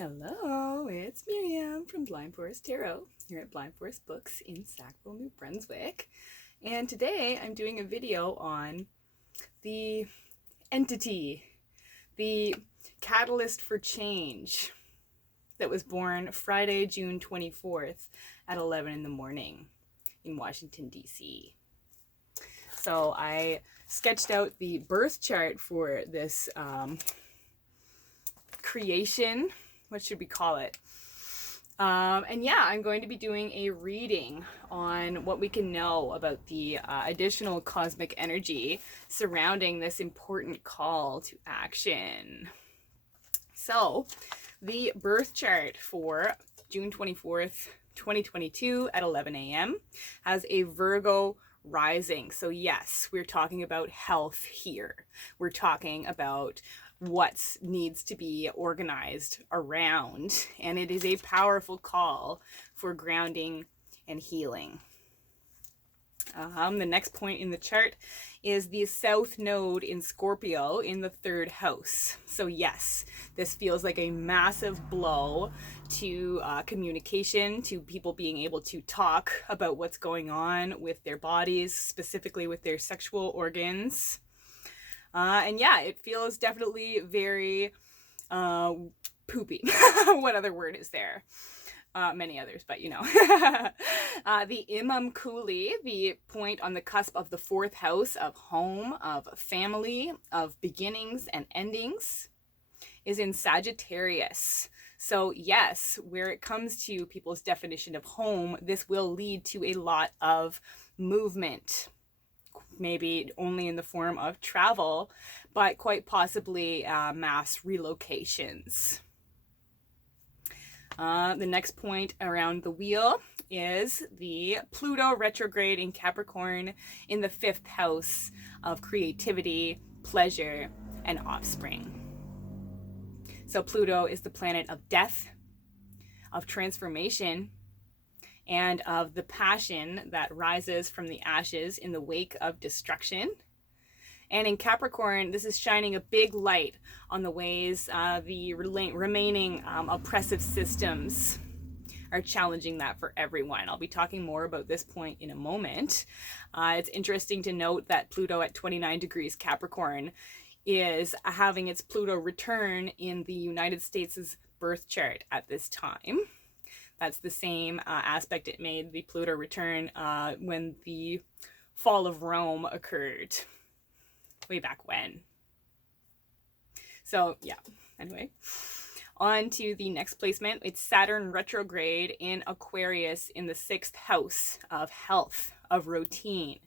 Hello, it's Miriam from Blind Forest Tarot here at Blind Forest Books in Sackville, New Brunswick. And today I'm doing a video on the entity, the catalyst for change that was born Friday, June 24th at 11 in the morning in Washington, D.C. So I sketched out the birth chart for this creation. What should we call it? And yeah, I'm going to be doing a reading on what we can know about the additional cosmic energy surrounding this important call to action. So, the birth chart for June 24th, 2022 at 11 a.m. has a Virgo rising. So yes, we're talking about health here. We're talking about what needs to be organized around, and it is a powerful call for grounding and healing. The next point in the chart is the South Node in Scorpio in the 3rd house. So yes, this feels like a massive blow to communication, to people being able to talk about what's going on with their bodies, specifically with their sexual organs. And yeah, it feels definitely very poopy. What other word is there? Many others, but you know. The Imam Kuli, the point on the cusp of the 4th house of home, of family, of beginnings and endings, is in Sagittarius. So yes, where it comes to people's definition of home, this will lead to a lot of movement. Maybe only in the form of travel, but quite possibly mass relocations. The next point around the wheel is the Pluto retrograde in Capricorn in the 5th house of creativity, pleasure, and offspring. So Pluto is the planet of death, of transformation, and of the passion that rises from the ashes in the wake of destruction. And in Capricorn, this is shining a big light on the ways the remaining oppressive systems are challenging that for everyone. I'll be talking more about this point in a moment. It's interesting to note that Pluto at 29 degrees Capricorn is having its Pluto return in the United States' birth chart at this time. That's the same aspect it made the Pluto return when the fall of Rome occurred way back when. So yeah, anyway, on to the next placement. It's Saturn retrograde in Aquarius in the 6th house of health, of routine,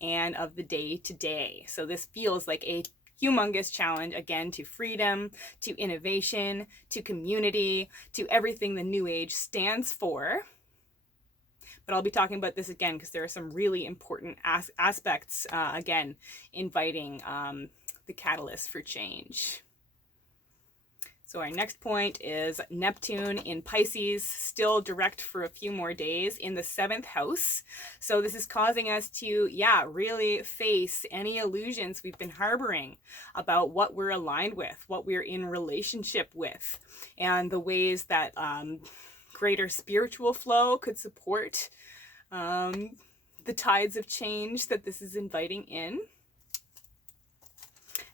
and of the day-to-day. So this feels like a humongous challenge, again, to freedom, to innovation, to community, to everything the New Age stands for. But I'll be talking about this again because there are some really important aspects, again, inviting the catalyst for change. So our next point is Neptune in Pisces, still direct for a few more days in the 7th house. So this is causing us to, really face any illusions we've been harboring about what we're aligned with, what we're in relationship with, and the ways that greater spiritual flow could support the tides of change that this is inviting in.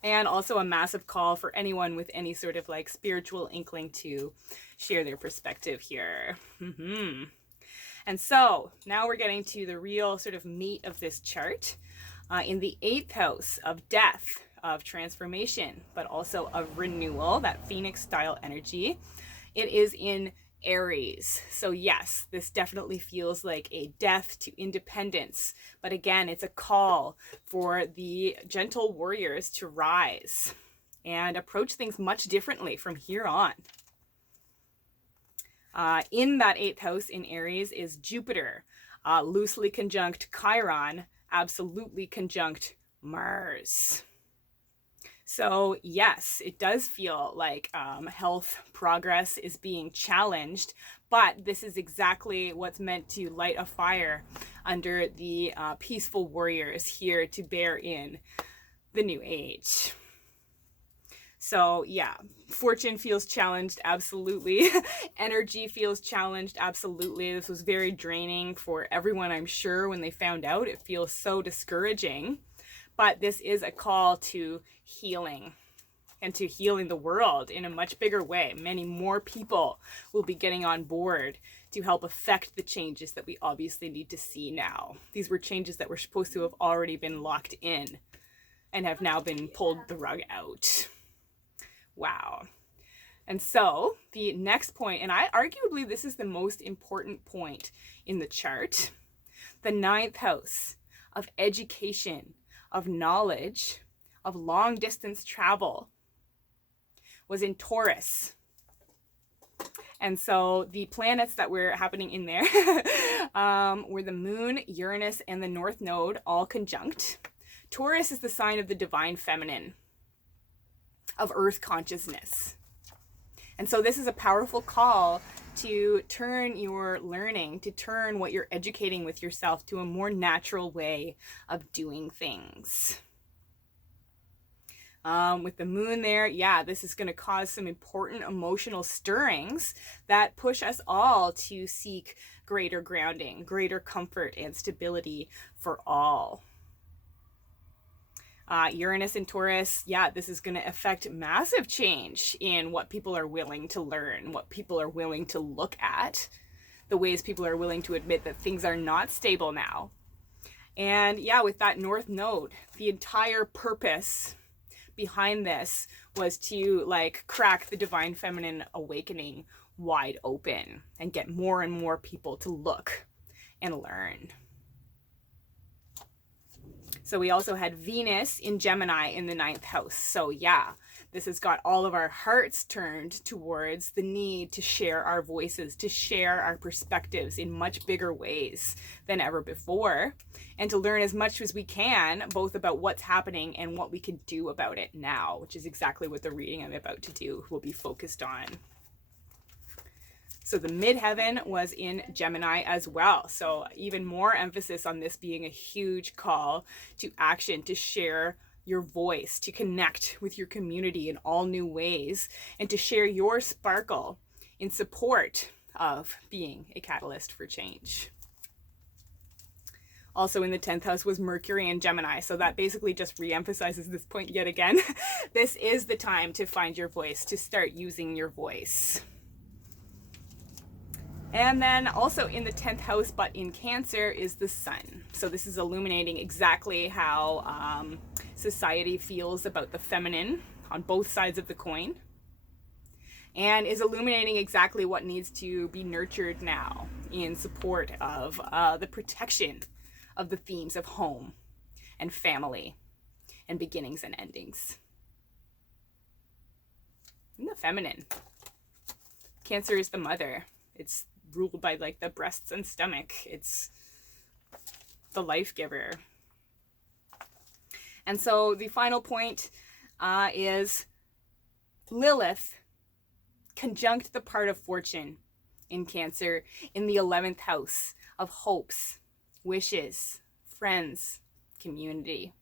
And also a massive call for anyone with any sort of like spiritual inkling to share their perspective here. And so now we're getting to the real sort of meat of this chart. In the 8th house of death, of transformation, but also of renewal, that Phoenix style energy, it is in Aries. So yes, this definitely feels like a death to independence. But again, it's a call for the gentle warriors to rise and approach things much differently from here on. In that 8th house in Aries is Jupiter, loosely conjunct Chiron, absolutely conjunct Mars. So yes, it does feel like health progress is being challenged, but this is exactly what's meant to light a fire under the peaceful warriors here to bear in the new age. So yeah, Fortune feels challenged, absolutely. Energy feels challenged, absolutely. This was very draining for everyone, I'm sure, when they found out. It feels so discouraging. But this is a call to healing and to healing the world in a much bigger way. Many more people will be getting on board to help affect the changes that we obviously need to see now. These were changes that were supposed to have already been locked in and have now been pulled the rug out. Wow. And so the next point, and arguably this is the most important point in the chart, the 9th house of education, of knowledge, of long distance travel, was in Taurus. And so the planets that were happening in there were the moon, Uranus, and the North Node, all conjunct. Taurus is the sign of the divine feminine, of earth consciousness. And so this is a powerful call to turn your learning, to turn what you're educating with yourself to a more natural way of doing things. With the moon there, yeah, this is going to cause some important emotional stirrings that push us all to seek greater grounding, greater comfort and stability for all. Uranus and Taurus, yeah, this is going to affect massive change in what people are willing to learn, what people are willing to look at, the ways people are willing to admit that things are not stable now. And yeah, with that North Node, the entire purpose behind this was to like crack the divine feminine awakening wide open and get more and more people to look and learn. So we also had Venus in Gemini in the 9th house. So yeah, this has got all of our hearts turned towards the need to share our voices, to share our perspectives in much bigger ways than ever before, and to learn as much as we can, both about what's happening and what we can do about it now, which is exactly what the reading I'm about to do will be focused on. So the midheaven was in Gemini as well. So even more emphasis on this being a huge call to action, to share your voice, to connect with your community in all new ways, and to share your sparkle in support of being a catalyst for change. Also in the 10th house was Mercury in Gemini. So that basically just reemphasizes this point yet again. This is the time to find your voice, to start using your voice. And then also in the 10th house, but in Cancer, is the sun. So this is illuminating exactly how society feels about the feminine on both sides of the coin, and is illuminating exactly what needs to be nurtured now in support of the protection of the themes of home and family and beginnings and endings. And the feminine. Cancer is the mother. It's ruled by like the breasts and stomach. It's the life giver. And so the final point is Lilith conjunct the part of fortune in Cancer in the 11th house of hopes, wishes, friends, community.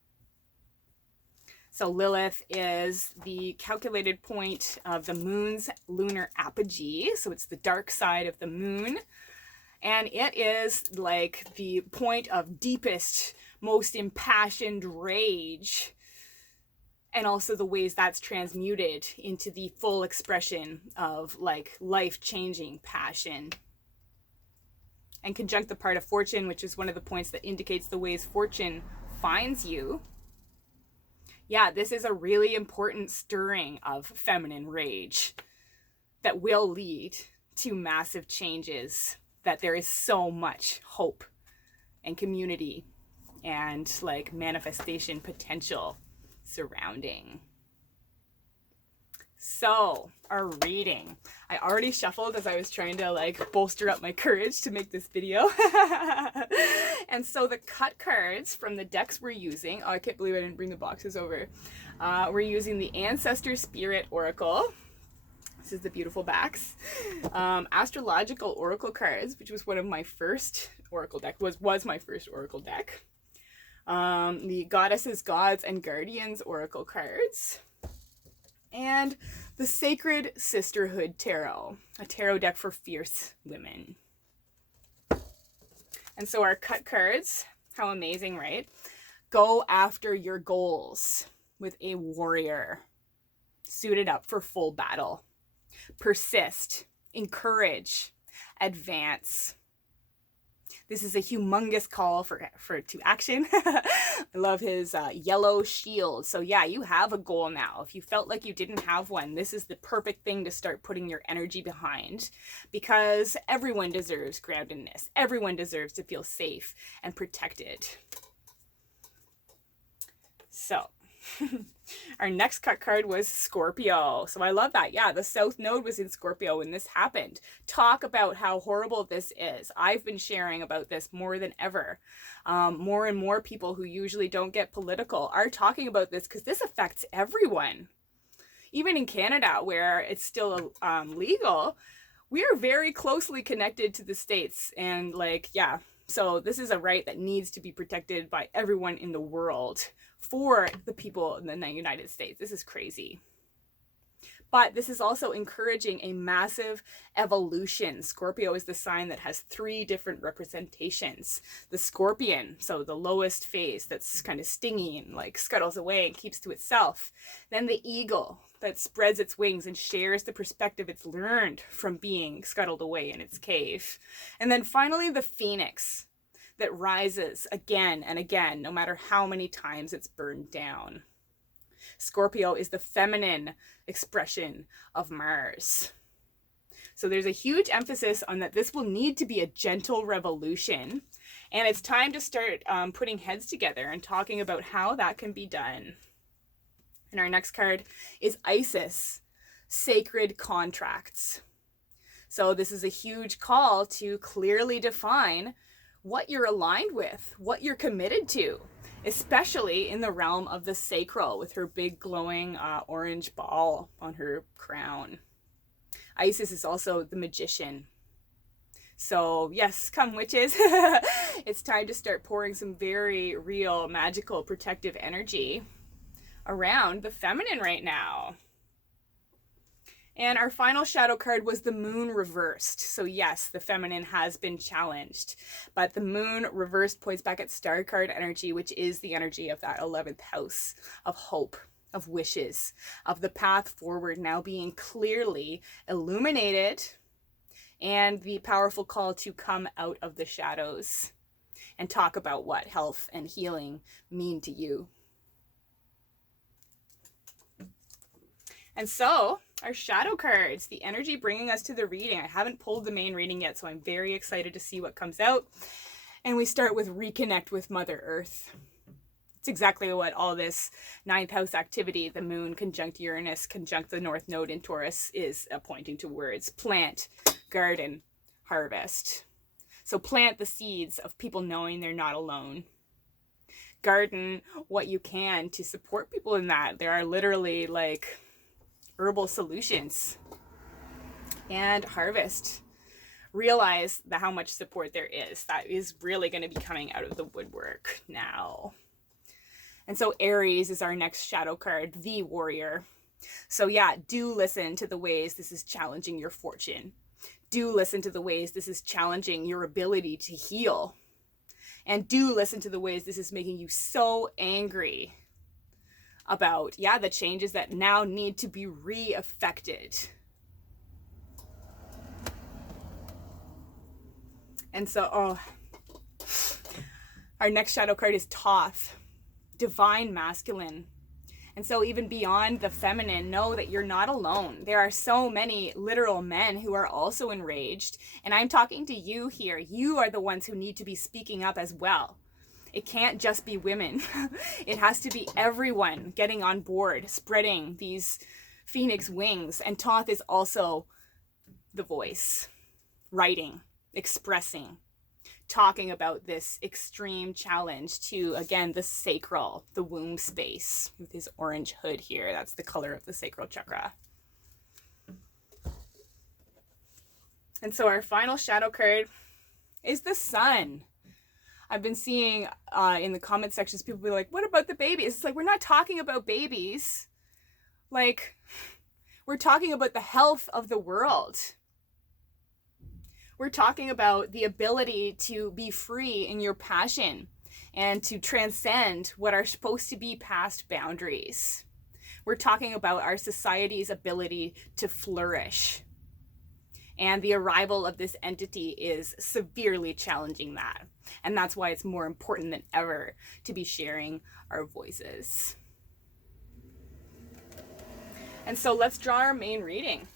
So Lilith is the calculated point of the moon's lunar apogee. So it's the dark side of the moon. And it is like the point of deepest, most impassioned rage. And also the ways that's transmuted into the full expression of like life-changing passion. And conjunct the part of fortune, which is one of the points that indicates the ways fortune finds you. Yeah, this is a really important stirring of feminine rage that will lead to massive changes, that there is so much hope and community and like manifestation potential surrounding. So, our reading. I already shuffled as I was trying to like bolster up my courage to make this video. And so the cut cards from the decks we're using, oh, I can't believe I didn't bring the boxes over. We're using the Ancestor Spirit Oracle. This is the beautiful backs. Astrological Oracle cards, which was one of my first Oracle deck, was my first Oracle deck. The Goddesses, Gods, and Guardians Oracle cards. and the Sacred Sisterhood Tarot, a tarot deck for fierce women. And so our cut cards, how amazing, right? Go after your goals with a warrior, suited up for full battle. Persist, encourage, advance. This is a humongous call to action. I love his yellow shield. So yeah, you have a goal now. If you felt like you didn't have one, this is the perfect thing to start putting your energy behind, because everyone deserves groundedness. Everyone deserves to feel safe and protected. So our next cut card was Scorpio. So I love that. Yeah, the South Node was in Scorpio when this happened. Talk about how horrible this is. I've been sharing about this more than ever. More and more people who usually don't get political are talking about this because this affects everyone. Even in Canada, where it's still legal, we are very closely connected to the States. And like, yeah, so this is a right that needs to be protected by everyone in the world for the people in the United States. This is crazy. But this is also encouraging a massive evolution. Scorpio is the sign that has 3 different representations. The scorpion, so the lowest phase that's kind of stingy and like scuttles away and keeps to itself. Then the eagle that spreads its wings and shares the perspective it's learned from being scuttled away in its cave. And then finally the phoenix that rises again and again, no matter how many times it's burned down. Scorpio is the feminine expression of Mars. So there's a huge emphasis on that this will need to be a gentle revolution. And it's time to start putting heads together and talking about how that can be done. And our next card is Isis, Sacred Contracts. So this is a huge call to clearly define what you're aligned with, what you're committed to, especially in the realm of the sacral with her big glowing orange ball on her crown. Isis is also the magician. So yes, come witches. It's time to start pouring some very real, magical, protective energy around the feminine right now. And our final shadow card was the moon reversed. So yes, the feminine has been challenged, but the moon reversed points back at star card energy, which is the energy of that 11th house of hope, of wishes, of the path forward now being clearly illuminated, and the powerful call to come out of the shadows and talk about what health and healing mean to you. And so our shadow cards, the energy bringing us to the reading. I haven't pulled the main reading yet, so I'm very excited to see what comes out. And we start with reconnect with Mother Earth. It's exactly what all this 9th house activity, the moon conjunct Uranus, conjunct the North Node in Taurus, is pointing towards. Plant, garden, harvest. So plant the seeds of people knowing they're not alone. Garden what you can to support people in that. There are literally like herbal solutions. And harvest. Realize how much support there is. That is really going to be coming out of the woodwork now. And so Aries is our next shadow card, the warrior. So yeah, do listen to the ways this is challenging your fortune. Do listen to the ways this is challenging your ability to heal. And do listen to the ways this is making you so angry about, the changes that now need to be re-affected. And so, our next shadow card is Thoth, divine masculine. And so even beyond the feminine, know that you're not alone. There are so many literal men who are also enraged. And I'm talking to you here. You are the ones who need to be speaking up as well. It can't just be women. It has to be everyone getting on board, spreading these phoenix wings. And Thoth is also the voice, writing, expressing, talking about this extreme challenge to, again, the sacral, the womb space, with his orange hood here. That's the color of the sacral chakra. And so our final shadow card is the sun. I've been seeing in the comment sections, people be like, what about the babies? It's like, we're not talking about babies. Like, we're talking about the health of the world. We're talking about the ability to be free in your passion and to transcend what are supposed to be past boundaries. We're talking about our society's ability to flourish. And the arrival of this entity is severely challenging that. And that's why it's more important than ever to be sharing our voices. And so let's draw our main reading.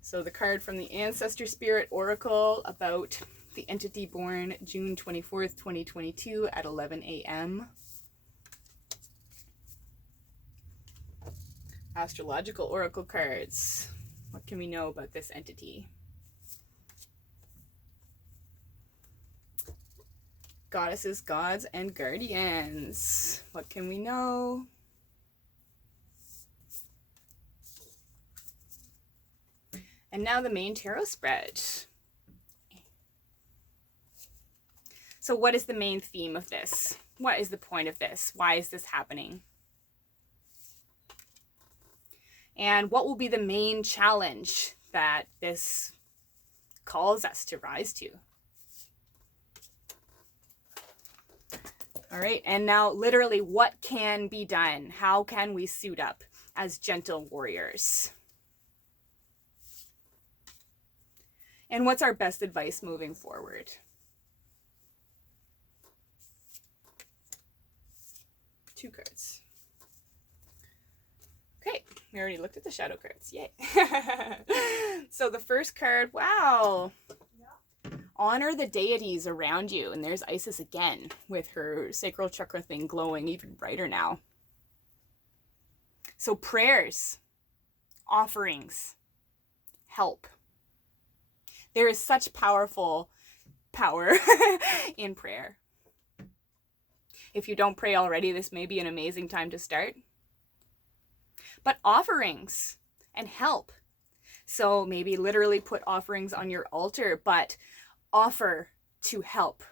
So the card from the Ancestor Spirit Oracle about the entity born June 24th, 2022 at 11 a.m. Astrological Oracle cards. What can we know about this entity? Goddesses, gods, and guardians. What can we know? And now the main tarot spread. So what is the main theme of this? What is the point of this? Why is this happening? And what will be the main challenge that this calls us to rise to? All right, and now literally what can be done? How can we suit up as gentle warriors? And what's our best advice moving forward? Two cards. Okay, we already looked at the shadow cards. Yay. So the first card, wow. Honor the deities around you. And there's Isis again with her sacral chakra thing glowing even brighter now. So prayers, offerings, help. There is such powerful power in prayer. If you don't pray already, this may be an amazing time to start. But offerings and help. So maybe literally put offerings on your altar, but offer to help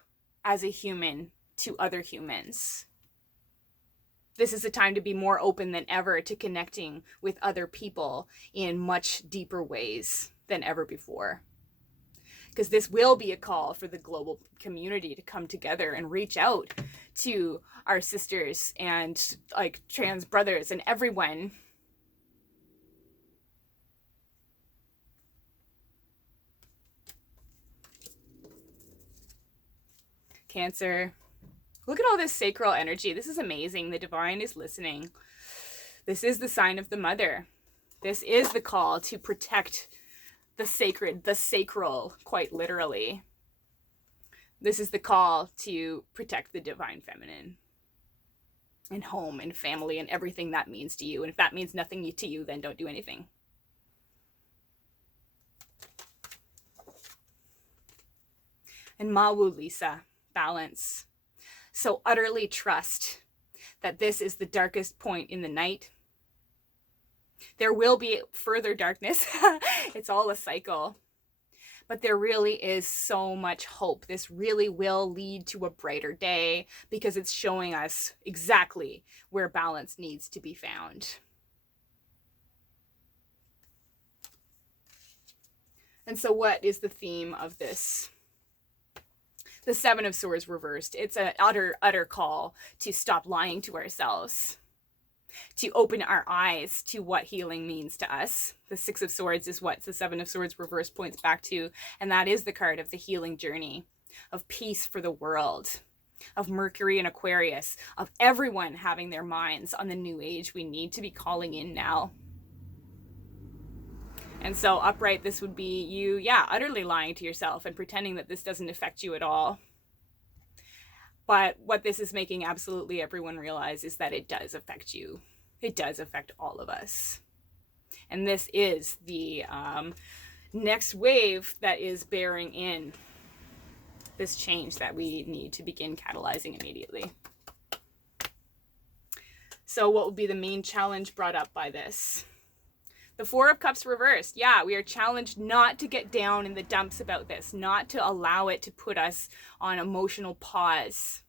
as a human to other humans. This is a time to be more open than ever to connecting with other people in much deeper ways than ever before. Because this will be a call for the global community to come together and reach out to our sisters and like trans brothers and everyone. Cancer. Look at all this sacral energy. This is amazing. The divine is listening. This is the sign of the mother. This is the call to protect the sacred, the sacral, quite literally. This is the call to protect the divine feminine and home and family and everything that means to you. And if that means nothing to you, then don't do anything. And Mawu Lisa, balance. So utterly trust that this is the darkest point in the night. There will be further darkness. It's all a cycle. But there really is so much hope. This really will lead to a brighter day because it's showing us exactly where balance needs to be found. And so what is the theme of this? The Seven of Swords reversed. It's an utter call to stop lying to ourselves, to open our eyes to what healing means to us. The Six of Swords is what the Seven of Swords reverse points back to, and that is the card of the healing journey, of peace for the world, of Mercury and Aquarius, of everyone having their minds on the new age we need to be calling in now. And so upright, this would be you, utterly lying to yourself and pretending that this doesn't affect you at all. But what this is making absolutely everyone realize is that it does affect you. It does affect all of us. And this is the next wave that is bearing in this change that we need to begin catalyzing immediately. So what will be the main challenge brought up by this? The Four of Cups reversed. Yeah, we are challenged not to get down in the dumps about this, not to allow it to put us on emotional pause.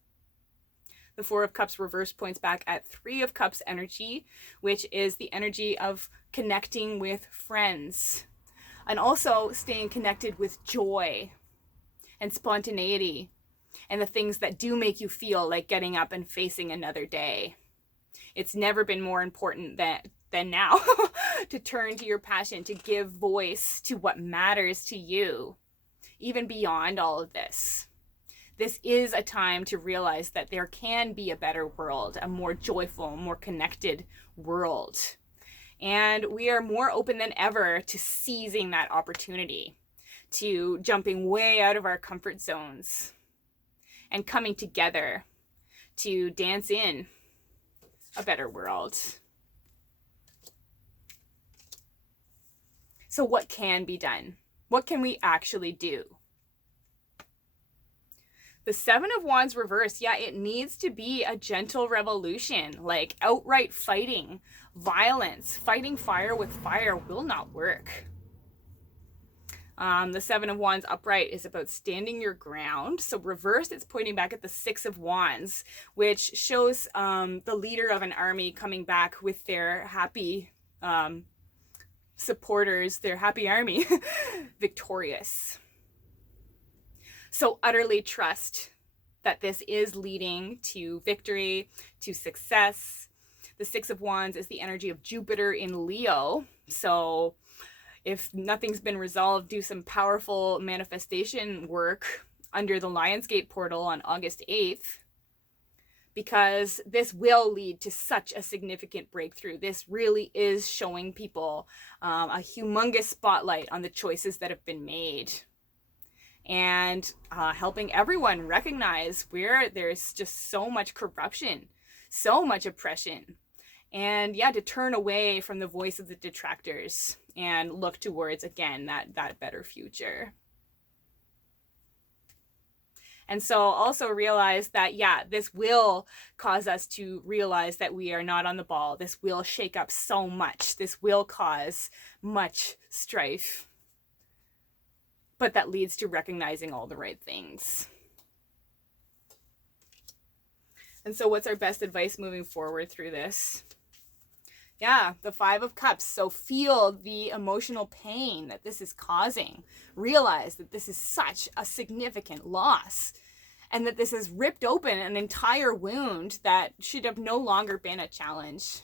The Four of Cups reverse points back at Three of Cups energy, which is the energy of connecting with friends and also staying connected with joy and spontaneity and the things that do make you feel like getting up and facing another day. It's never been more important than now to turn to your passion, to give voice to what matters to you, even beyond all of this. This is a time to realize that there can be a better world, a more joyful, more connected world. And we are more open than ever to seizing that opportunity, to jumping way out of our comfort zones and coming together to dance in a better world. So what can be done? What can we actually do? The Seven of Wands reverse, yeah, it needs to be a gentle revolution, like outright fighting, violence, fighting fire with fire will not work. The Seven of Wands upright is about standing your ground. So reversed, it's pointing back at the Six of Wands, which shows the leader of an army coming back with their happy supporters, their happy army, victorious. So utterly trust that this is leading to victory, to success. The Six of Wands is the energy of Jupiter in Leo. So if nothing's been resolved, do some powerful manifestation work under the Lionsgate portal on August 8th, because this will lead to such a significant breakthrough. This really is showing people a humongous spotlight on the choices that have been made, and helping everyone recognize where there's just so much corruption, so much oppression, and yeah, to turn away from the voice of the detractors and look towards, again, that better future. And so also realize that, yeah, this will cause us to realize that we are not on the ball. This will shake up so much. This will cause much strife. But that leads to recognizing all the right things. And so what's our best advice moving forward through this? Yeah, the Five of Cups. So feel the emotional pain that this is causing. Realize that this is such a significant loss, and that this has ripped open an entire wound that should have no longer been a challenge.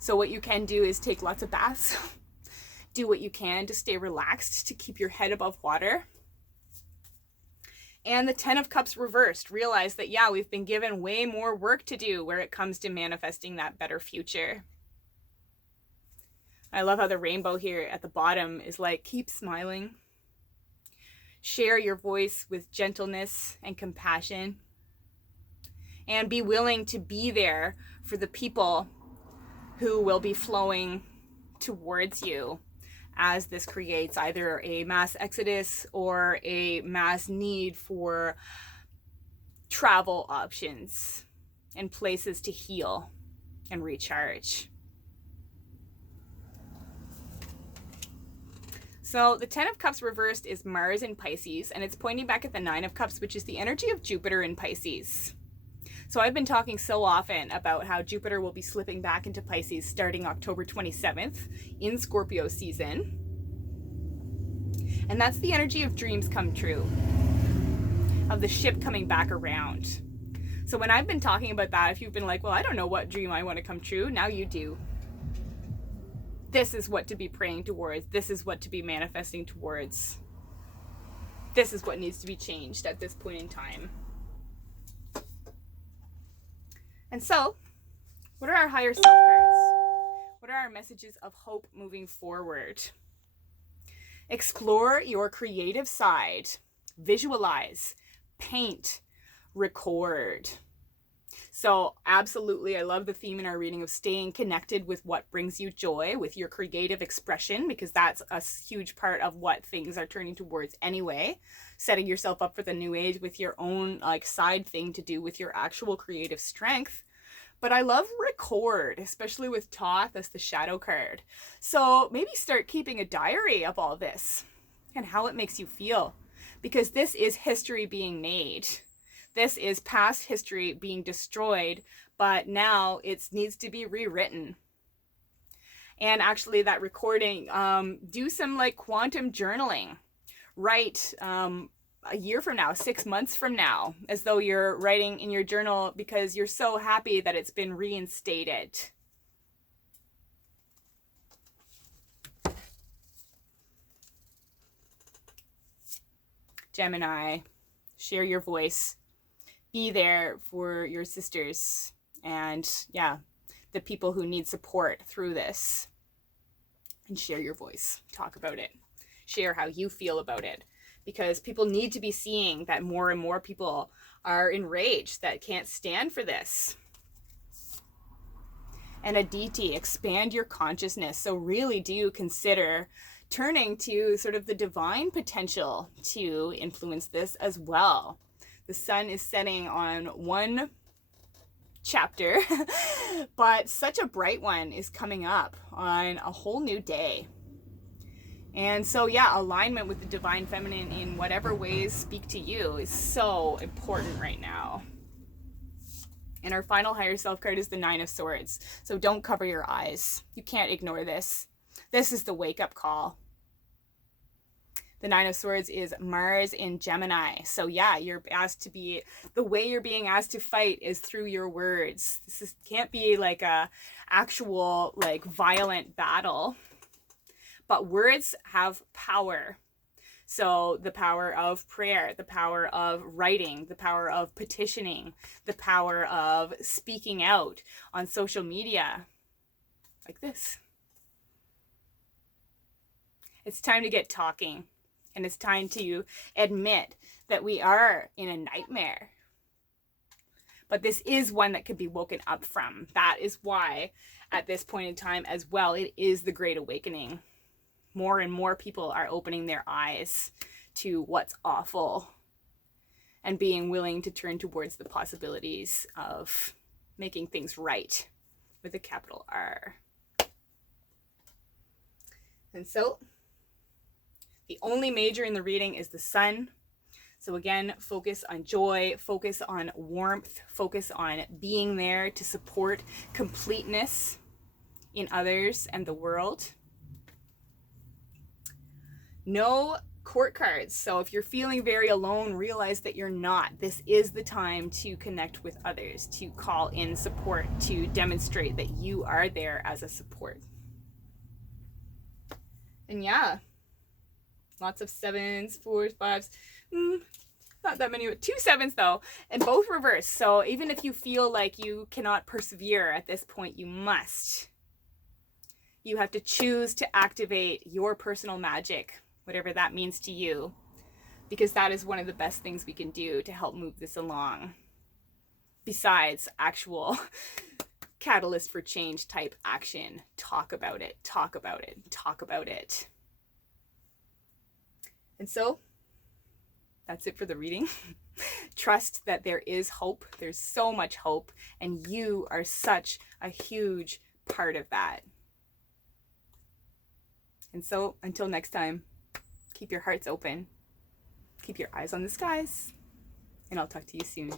So what you can do is take lots of baths. Do what you can to stay relaxed, to keep your head above water. And the Ten of Cups reversed. Realize that, yeah, we've been given way more work to do where it comes to manifesting that better future. I love how the rainbow here at the bottom is like, keep smiling. Share your voice with gentleness and compassion. And be willing to be there for the people who will be flowing towards you as this creates either a mass exodus or a mass need for travel options and places to heal and recharge. So the Ten of Cups reversed is Mars in Pisces, and it's pointing back at the Nine of Cups, which is the energy of Jupiter in Pisces. So I've been talking so often about how Jupiter will be slipping back into Pisces starting October 27th in Scorpio season. And that's the energy of dreams come true, of the ship coming back around. So when I've been talking about that, if you've been like, well, I don't know what dream I want to come true, now you do. This is what to be praying towards. This is what to be manifesting towards. This is what needs to be changed at this point in time. And so, what are our higher self cards? What are our messages of hope moving forward? Explore your creative side. Visualize, paint, record. So absolutely, I love the theme in our reading of staying connected with what brings you joy, with your creative expression, because that's a huge part of what things are turning towards anyway. Setting yourself up for the new age with your own side thing to do with your actual creative strength. But I love record, especially with Thoth as the shadow card. So maybe start keeping a diary of all this and how it makes you feel, because this is history being made. This is past history being destroyed, but now it needs to be rewritten. And actually that recording, do some like quantum journaling. Write a year from now, 6 months from now, as though you're writing in your journal because you're so happy that it's been reinstated. Gemini, share your voice. Be there for your sisters and, yeah, the people who need support through this. And share your voice. Talk about it. Share how you feel about it. Because people need to be seeing that more and more people are enraged, that can't stand for this. And Aditi, expand your consciousness. So really do consider turning to sort of the divine potential to influence this as well. The sun is setting on one chapter, but such a bright one is coming up on a whole new day. And so, yeah, alignment with the divine feminine in whatever ways speak to you is so important right now. And our final higher self card is the Nine of Swords. So don't cover your eyes. You can't ignore this. This is the wake-up call. The Nine of Swords is Mars in Gemini. So yeah, you're asked to be, the way you're being asked to fight is through your words. Can't be like a actual like violent battle. But words have power. So the power of prayer, the power of writing, the power of petitioning, the power of speaking out on social media, like this. It's time to get talking, and it's time to admit that we are in a nightmare. But this is one that could be woken up from. That is why, at this point in time as well, it is the Great Awakening. More and more people are opening their eyes to what's awful and being willing to turn towards the possibilities of making things right with a capital R. And so the only major in the reading is the sun. So again, focus on joy, focus on warmth, focus on being there to support completeness in others and the world. No court cards. So if you're feeling very alone, realize that you're not. This is the time to connect with others, to call in support, to demonstrate that you are there as a support. And yeah, lots of 7s, 4s, 5s. Not that many, but 2 7s though, and both reverse. So even if you feel like you cannot persevere at this point, you must. You have to choose to activate your personal magic, whatever that means to you, because that is one of the best things we can do to help move this along. Besides actual catalyst for change type action. Talk about it, talk about it, talk about it. And so that's it for the reading. Trust that there is hope. There's so much hope, and you are such a huge part of that. And so until next time, keep your hearts open, keep your eyes on the skies, and I'll talk to you soon.